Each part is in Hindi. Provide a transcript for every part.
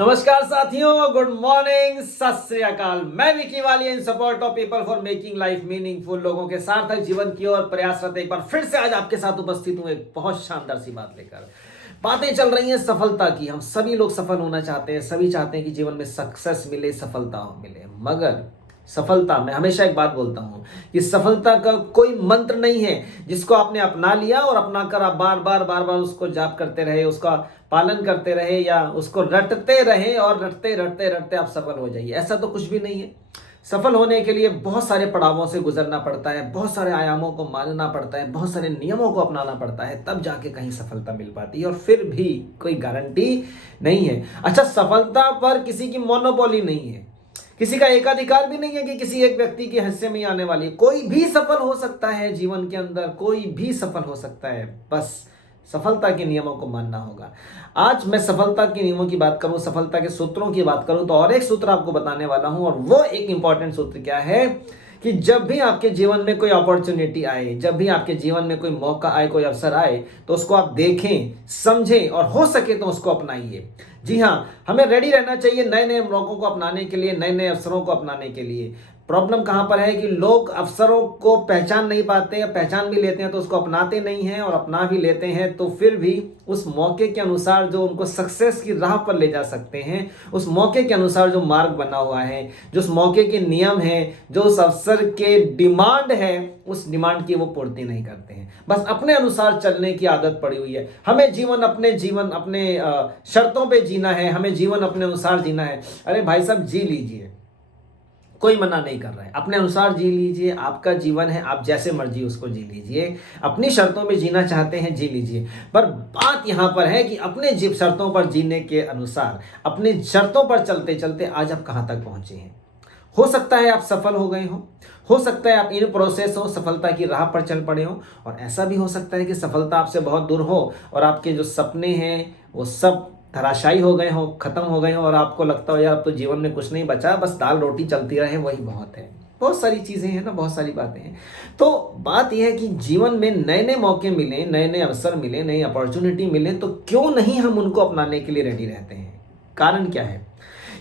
नमस्कार साथियों, गुड मॉर्निंग, सत श्री अकाल। मैं विकी वालिया इन support of people for making life meaningful. लोगों के सार्थक जीवन की ओर प्रयासरत एक बार फिर से आज आपके साथ उपस्थित हूं एक बहुत शानदार सी बात लेकर। बातें चल रही हैं सफलता की। हम सभी लोग सफल होना चाहते हैं, सभी चाहते हैं कि जीवन में सक्सेस मिले, सफलता मिले। मगर सफलता, मैं हमेशा एक बात बोलता हूं कि सफलता का कोई मंत्र नहीं है जिसको आपने अपना लिया और अपना कर आप बार बार उसको जाप करते रहे, उसका पालन करते रहे या उसको रटते रहे और रटते रटते रटते आप सफल हो जाइए। ऐसा तो कुछ भी नहीं है। सफल होने के लिए बहुत सारे पड़ावों से गुजरना पड़ता है, बहुत सारे आयामों को मानना पड़ता है, बहुत सारे नियमों को अपनाना पड़ता है, तब जाके कहीं सफलता मिल पाती है। और फिर भी कोई गारंटी नहीं है। अच्छा, सफलता पर किसी की मोनोपोली नहीं है, किसी का एकाधिकार भी नहीं है कि किसी एक व्यक्ति के हिस्से में ही आने वाली है। कोई भी सफल हो सकता है जीवन के अंदर, कोई भी सफल हो सकता है। बस सफलता के नियमों को मानना होगा। आज मैं सफलता के नियमों की बात करूं, सफलता के सूत्रों की बात करूं, तो और एक सूत्र आपको बताने वाला हूं। और वो एक इंपॉर्टेंट सूत्र क्या है कि जब भी आपके जीवन में कोई अपॉर्चुनिटी आए, जब भी आपके जीवन में कोई मौका आए, कोई अवसर आए, तो उसको आप देखें, समझें और हो सके तो उसको अपनाइए। जी हाँ, हमें रेडी रहना चाहिए नए नए मौकों को अपनाने के लिए, नए नए अवसरों को अपनाने के लिए। प्रॉब्लम कहां पर है कि लोग अवसरों को पहचान नहीं पाते, या पहचान भी लेते हैं तो उसको अपनाते नहीं हैं, और अपना भी लेते हैं तो फिर भी उस मौके के अनुसार जो उनको सक्सेस की राह पर ले जा सकते हैं, उस मौके के अनुसार जो मार्ग बना हुआ है, जो उस मौके के नियम है, जो उस अवसर के डिमांड है, उस डिमांड की वो पूर्ति नहीं करते हैं। बस अपने अनुसार चलने की आदत पड़ी हुई है। हमें जीवन अपने शर्तों पे जीना है, हमें जीवन अपने अनुसार जीना है। अरे भाई साहब, जी लीजिए, कोई मना नहीं कर रहा है। अपने अनुसार जी लीजिए, आपका जीवन है, आप जैसे मर्जी उसको जी लीजिए। अपनी शर्तों में जीना चाहते हैं, जी लीजिए। पर बात यहां पर है कि अपने शर्तों पर जीने के अनुसार, अपनी शर्तों पर चलते चलते आज आप कहां तक पहुंचे हैं। हो सकता है आप सफल हो गए हो सकता है आप इन प्रोसेस हो, सफलता की राह पर चल पड़े हो, और ऐसा भी हो सकता है कि सफलता आपसे बहुत दूर हो और आपके जो सपने हैं वो सब धराशायी हो गए हो, खत्म हो गए हो, और आपको लगता हो यार अब तो जीवन में कुछ नहीं बचा, बस दाल रोटी चलती रहे वही बहुत है। बहुत सारी चीज़ें हैं ना, बहुत सारी बातें हैं। तो बात यह है कि जीवन में नए नए मौके मिले, नए नए अवसर मिले, नई अपॉर्चुनिटी मिले, तो क्यों नहीं हम उनको अपनाने के लिए रेडी रहते हैं। कारण क्या है?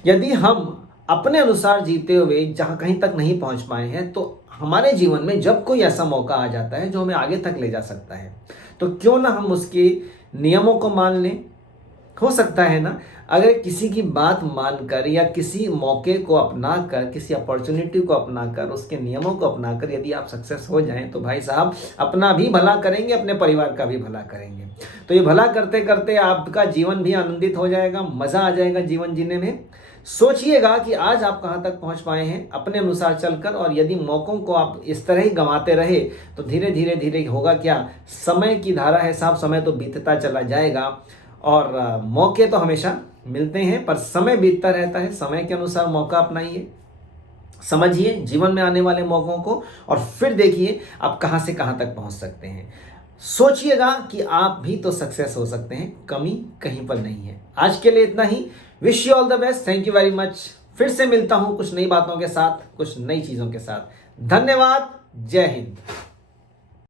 यदि हम अपने अनुसार जीते हुए जहाँ कहीं तक नहीं पहुँच पाए हैं, तो हमारे जीवन में जब कोई ऐसा मौका आ जाता है जो हमें आगे तक ले जा सकता है, तो क्यों ना हम उसके नियमों को मान लें। हो सकता है ना, अगर किसी की बात मानकर या किसी मौके को अपनाकर, किसी अपॉर्चुनिटी को अपनाकर, उसके नियमों को अपनाकर यदि आप सक्सेस हो जाएं, तो भाई साहब अपना भी भला करेंगे, अपने परिवार का भी भला करेंगे। तो ये भला करते करते आपका जीवन भी आनंदित हो जाएगा, मज़ा आ जाएगा जीवन जीने में। सोचिएगा कि आज आप कहाँ तक पहुँच पाए हैं अपने अनुसार चलकर, और यदि मौक़ों को आप इस तरह ही गंवाते रहे तो धीरे धीरे धीरे होगा क्या, समय की धारा है साहब, समय तो बीतता चला जाएगा। और मौके तो हमेशा मिलते हैं, पर समय बीतता रहता है। समय के अनुसार मौका अपनाइए, समझिए जीवन में आने वाले मौकों को, और फिर देखिए आप कहां से कहां तक पहुंच सकते हैं। सोचिएगा कि आप भी तो सक्सेस हो सकते हैं, कमी कहीं पर नहीं है। आज के लिए इतना ही। Wish you all the best, thank you very much. फिर से मिलता हूं कुछ नई बातों के साथ, कुछ नई चीज़ों के साथ। धन्यवाद, जय हिंद।